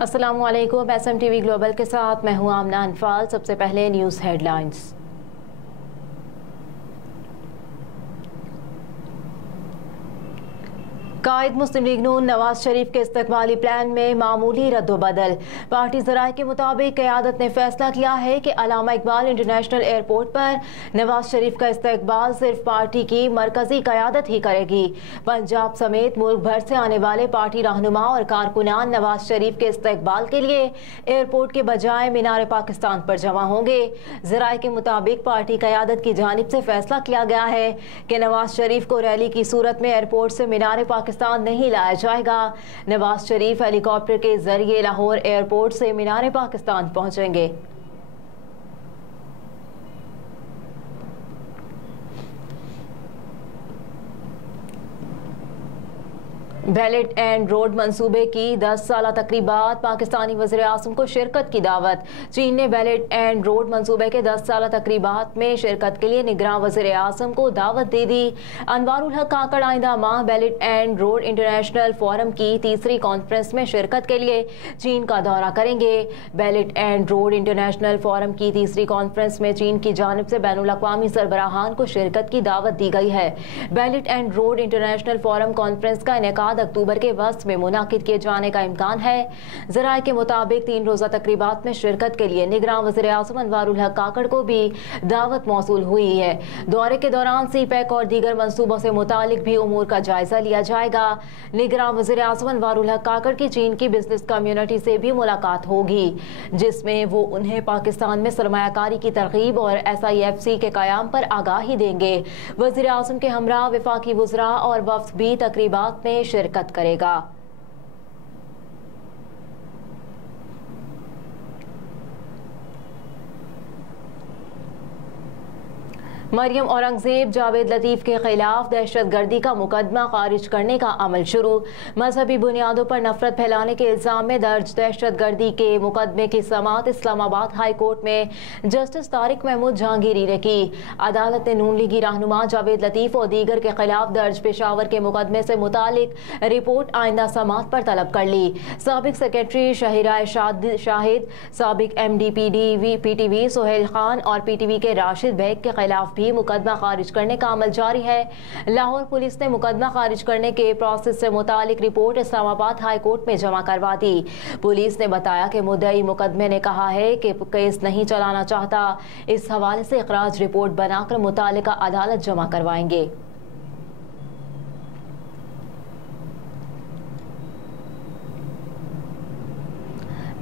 अस्सलामुअलैकुम। SMTV global के साथ मैं हूं आमना अनफाल। सबसे पहले न्यूज़ हेडलाइंस। कायद मुस्लिम लीग नून नवाज शरीफ के इस्तकबाली प्लान में मामूली रद्दोबदल। पार्टी ज़राए के मुताबिक क़यादत ने फैसला किया है कि अल्लामा इकबाल इंटरनेशनल एयरपोर्ट पर नवाज शरीफ का इस्तकबाल सिर्फ पार्टी की मरकजी क़यादत ही करेगी। पंजाब समेत मुल्क भर से आने वाले पार्टी रहनुमा और कारकुनान नवाज शरीफ के इस्तकबाल के लिए एयरपोर्ट के बजाय मीनार पाकिस्तान पर जमा होंगे। ज़राए के मुताबिक पार्टी क़यादत की जानिब से फैसला किया गया है कि नवाज शरीफ को रैली की सूरत में एयरपोर्ट से मीनार पाकिस्तान नहीं लाया जाएगा। नवाज शरीफ हेलीकॉप्टर के जरिए लाहौर एयरपोर्ट से मीनार पाकिस्तान पहुंचेंगे। बेल्ट एंड रोड मंसूबे की 10 साला तकरीबात। पाकिस्तानी वज़ीर आज़म को शिरकत की दावत। चीन ने बेल्ट एंड रोड मंसूबे के 10 साला तकरीबात में शिरकत के लिए निगरान वज़ीर आज़म को दावत दे दी। अनवारुल हक काकड़ आइंदा माह belt and road international forum की तीसरी कॉन्फ्रेंस में शिरकत के लिए चीन का दौरा करेंगे। Belt and road international forum की तीसरी कॉन्फ्रेंस में चीन की जानिब से बैनुल-अक़वामी सरबराहान को शिरकत की दावत दी गई है। Belt and road international forum conference का इनेकाद अक्टूबर के वस्त में मुनाकिद किए जाने का इम्कान है। ज़राए के मुताबिक 3 रोज़ा तकरीबात में शिरकत के लिए निगरान वज़ीर आज़म अनवारुल हक काकड़ को भी दावत मौसूल हुई है। दौरे के दौरान CPEC और दीगर मंसूबों से मुतालिक भी उमूर का जायजा लिया जाएगा। निगरान वज़ीर आज़म अनवारुल हक काकड़ की चीन की बिजनेस कम्युनिटी से भी मुलाकात होगी, जिसमें वो उन्हें पाकिस्तान में सरमायाकारी की तरगीब और SIFC के क़याम पर आगाही देंगे। वज़ीर आज़म के हमरा वफाकी वज़रा और वफ्द भी तकरीबात में शिरकत करेगा। मरियम औरंगजेब जावेद लतीफ़ के खिलाफ दहशतगर्दी का मुकदमा खारिज करने का अमल शुरू। मजहबी बुनियादों पर नफरत फैलाने के इल्ज़ाम में दर्ज दहशतगर्दी के मुकदमे की समाअत इस्लामाबाद हाई कोर्ट में जस्टिस तारिक महमूद जहांगीरी ने की। अदालत ने नून लीगी रहनुमा जावेद लतीफ़ और दीगर के खिलाफ दर्ज पेशावर के मुकदमे से मुतालिक रिपोर्ट आइंदा समाअत पर तलब कर ली। साबिक सेक्रेटरी शहिराए शाहिद, साबिक MD PTV सोहेल खान और PTV के राशिद बेग के खिलाफ भी मुकदमा खारिज करने का अमल जारी है। लाहौर पुलिस ने मुकदमा खारिज करने के प्रोसेस से मुतालिक रिपोर्ट इस्लामाबाद हाई कोर्ट में जमा करवा दी। पुलिस ने बताया कि मुद्दई मुकदमे ने कहा है कि केस नहीं चलाना चाहता। इस हवाले से इखराज रिपोर्ट बनाकर मुतालिका अदालत जमा करवाएंगे।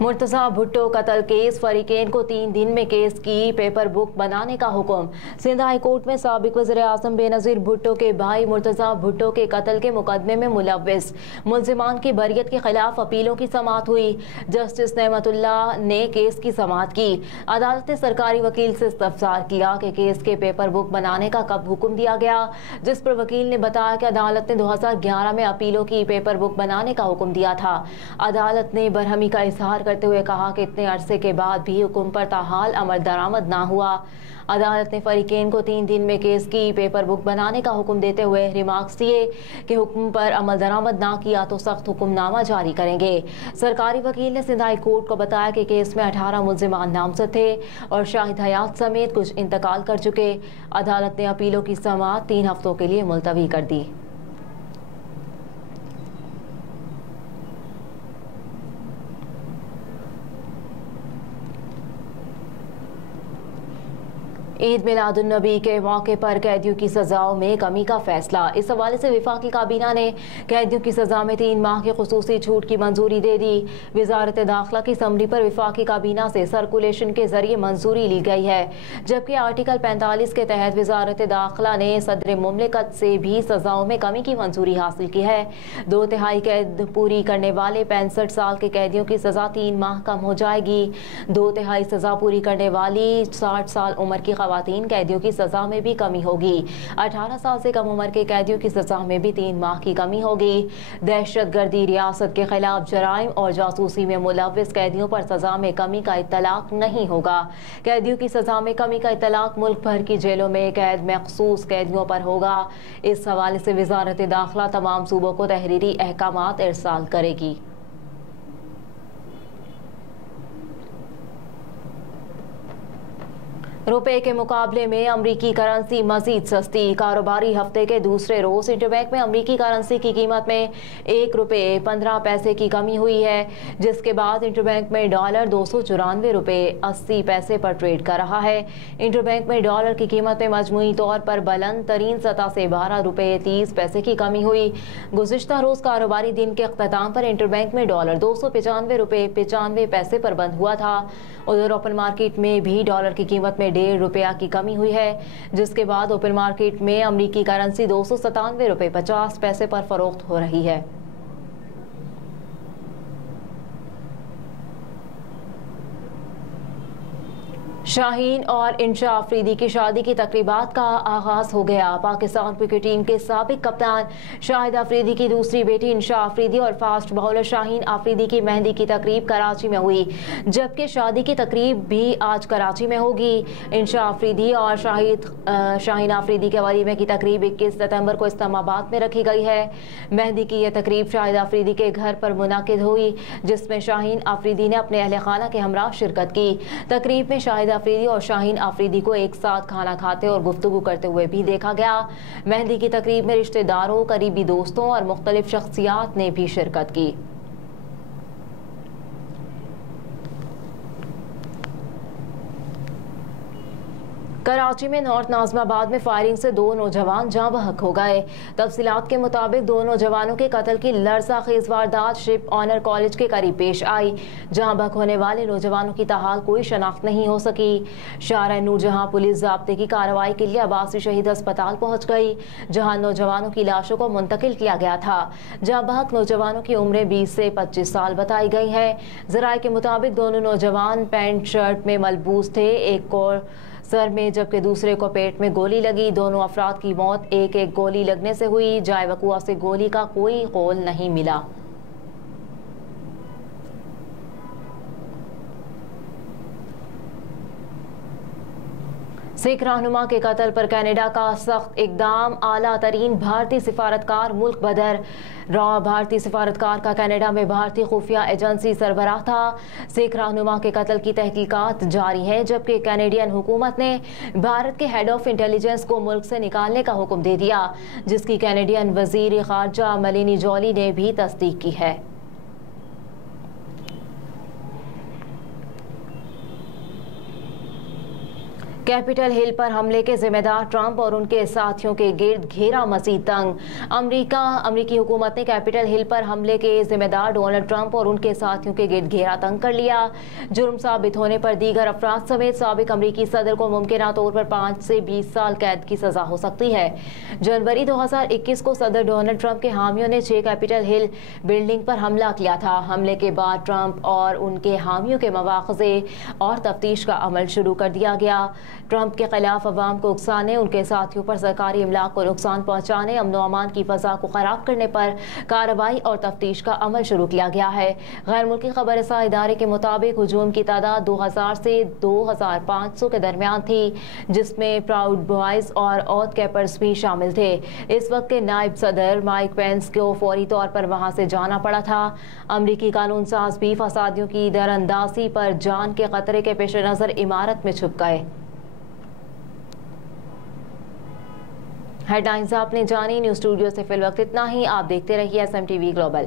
मुर्तज़ा भुट्टो कत्ल केस, फरीकेन को 3 दिन में केस की पेपर बुक बनाने का हुक्म। सिंध हाई कोर्ट में साबिक वज़ीर आज़म बेनज़ीर भुट्टो के भाई मुर्तज़ा भुट्टो के कत्ल के मुकदमे में मुलव्विस मुल्ज़िमान की बरियत के खिलाफ अपीलों की समाअत हुई। जस्टिस नेमतुल्लाह ने केस की समाअत की। अदालत ने सरकारी वकील से इस्तफसार किया कि केस के पेपर बुक बनाने का कब हुक्म दिया गया, जिस पर वकील ने बताया कि अदालत ने 2011 में अपीलों की पेपर बुक बनाने का हुक्म दिया था। अदालत ने बरहमी का इजहार करते हुए कहा कि इतने अरसे के बाद भी हुक्म पर ताहाल अमल दरामद ना हुआ। अदालत ने फरीकेन को 3 दिन में केस की पेपर बुक बनाने का हुक्म देते हुए रिमार्क्स दिए कि हुक्म पर अमल दरामद ना किया तो सख्त हुक्मनामा जारी करेंगे। सरकारी वकील ने सिंध हाई कोर्ट को बताया कि केस में 18 मुल्जिमान नामजद थे और शाहिद हयात समेत कुछ इंतकाल कर चुके। अदालत ने अपीलों की समाअत 3 हफ्तों के लिए मुलतवी कर दी। ईद मिलादुन्नबी के मौके पर कैदियों की सजाओं में कमी का फैसला। इस हवाले से वफाकी काबीना ने कैदियों की सजा में 3 माह की खुसूसी छूट की मंजूरी दे दी। वजारत दाखिला की समरी पर वफाकी काबीना से सर्कुलेशन के जरिए मंजूरी ली गई है, जबकि आर्टिकल 45 के तहत वजारत दाखिला ने सदर मुमलिकत से भी सजाओं में कमी की मंजूरी हासिल की है। 2 तिहाई कैद पूरी करने वाले 65 साल के कैदियों की सजा 3 माह कम हो जाएगी। 2 तिहाई सजा पूरी करने वाली 60 साल उम्र की खवातीन कैदियों की सजा में भी कमी होगी। 18 साल से कम उम्र के कैदियों की सजा में भी 3 माह की कमी होगी। दहशतगर्दी, रियासत के खिलाफ जराइम और जासूसी में मुलव्विस कैदियों पर सजा में कमी का इत्तलाक नहीं होगा। कैदियों की सजा में कमी का इत्तलाक मुल्क भर की जेलों में कैद मखसूस कैदियों पर होगा। इस हवाले से वजारत दाखिला तमाम सूबों को तहरीरी अहकामात इरसाल करेगी। रुपए के मुकाबले में अमरीकी करेंसी मजीद सस्ती। कारोबारी हफ्ते के दूसरे रोज इंटरबैंक में अमरीकी करेंसी की कीमत में ₹1.15 की कमी हुई है, जिसके बाद इंटरबैंक में डॉलर ₹294.80 पर ट्रेड कर रहा है। इंटरबैंक में डॉलर की कीमत में मजमूई तौर पर बुलंद तरीन सतह से ₹12.30 की कमी हुई। गुज़िश्ता रोज कारोबारी दिन के अख्ताम पर इंटरबैंक में डॉलर ₹295.95 पर बंद हुआ था। उधर ओपन मार्केट में भी डॉलर की कीमत में ₹1.5 की कमी हुई है, जिसके बाद ओपन मार्केट में अमरीकी करेंसी ₹297.50 पर फरोख्त हो रही है। शाहीन और इंशा अफरीदी की शादी की तकरीबात का आगाज हो गया। पाकिस्तान क्रिकेट टीम के साबिक कप्तान शाहिद अफरीदी की दूसरी बेटी इंशा अफरीदी और फास्ट बॉलर शाहीन अफरीदी की मेहंदी की तकरीब कराची में हुई, जबकि शादी की तकरीब भी आज कराची में होगी। इंशा अफरीदी और शाहीन अफरीदी के वलीमे की तकरीब 21 सितंबर को इस्लामाबाद में रखी गई है। मेहंदी की यह तकरीब शाहिद अफरीदी के घर पर मुनाकिद हुई, जिसमें शाहीन अफरीदी ने अपने अहले खाना के हमरा शिरकत की। तकरीब में शाहिद अफरीदी और शाहीन अफरीदी को एक साथ खाना खाते और गुफ्तगू करते हुए भी देखा गया। मेहंदी की तकरीब में रिश्तेदारों, करीबी दोस्तों और मुख्तलिफ शख्सियात ने भी शिरकत की। कराची में नॉर्थ नाज़िमाबाद में फायरिंग से 2 नौजवान जाँ बहक हो गए। तफसीलात के मुताबिक 2 नौजवानों के कत्ल की लरज़ाखेज़ वारदात शिप ऑनर कॉलेज के करीब पेश आई। जाँ बहक होने वाले नौजवानों की ताहाल कोई शनाख्त नहीं हो सकी। शाहरा नूरजहां पुलिस ज़ाब्ते की कार्रवाई के लिए अब्बासी शहीद अस्पताल पहुँच गई, जहाँ नौजवानों की लाशों को मुंतकिल किया गया था। जाँ बहक नौजवानों की उम्रें 20 से 25 साल बताई गई है। ज़राए के मुताबिक दोनों नौजवान पैंट शर्ट में मलबूस थे, एक को सर में जबकि दूसरे को पेट में गोली लगी। दोनों अफराद की मौत एक एक गोली लगने से हुई। जाए वक़ुआ से गोली का कोई कौल नहीं मिला। सिख रहनुमा के कत्ल पर कनाडा का सख्त इकदाम। आला तरीन भारतीय सिफारतकार मुल्क बदर। भारतीय सिफारतकार का कनाडा में भारतीय खुफिया एजेंसी सरबराह था। सिख रहनुमा के कत्ल की तहकीकात जारी है, जबकि कैनेडियन हुकूमत ने भारत के हेड ऑफ इंटेलिजेंस को मुल्क से निकालने का हुक्म दे दिया, जिसकी कैनेडियन वजीर खारजा मेलानी जॉली ने भी तस्दीक की है। कैपिटल हिल पर हमले के जिम्मेदार ट्रंप और उनके साथियों के गिर्द घेरा मजीद तंग। अमरीकी हुकूमत ने कैपिटल हिल पर हमले के जिम्मेदार डोनाल्ड ट्रंप और उनके साथियों के गिर्द घेरा तंग कर लिया। जुर्म साबित होने पर दीगर अफराद समेत साबिक अमरीकी सदर को मुमकिन तौर पर 5 से 20 साल कैद की सजा हो सकती है। जनवरी 2021 को सदर डोनाल्ड ट्रंप के हामियों ने 6 कैपिटल हिल बिल्डिंग पर हमला किया था। हमले के बाद ट्रंप और उनके हामियों के मवाख़ज़े और तफ्तीश का अमल शुरू कर दिया गया। ट्रंप के खिलाफ अवाम को उकसाने, उनके साथियों पर सरकारी इमलाक को नुकसान पहुंचाने, अमन अमान की फ़ज़ा को ख़राब करने पर कार्रवाई और तफ्तीश का अमल शुरू किया गया है। गैर मुल्की खबरसां इदारे के मुताबिक हुजूम की तादाद 2000 से 2500 के दरमियान थी, जिसमें प्राउड बॉयज़ और ऑथ कैपर्स भी शामिल थे। इस वक्त के नायब सदर माइक पेंस को फौरी तौर पर वहाँ से जाना पड़ा था। अमरीकी कानून साज भी फसादियों की दरअंदाजी पर जान के खतरे के पेश नज़र इमारत में छुप गए। हेडलाइंस आपने जानी। न्यूज़ स्टूडियो से फिल वक्त इतना ही। आप देखते रहिए SMTV ग्लोबल।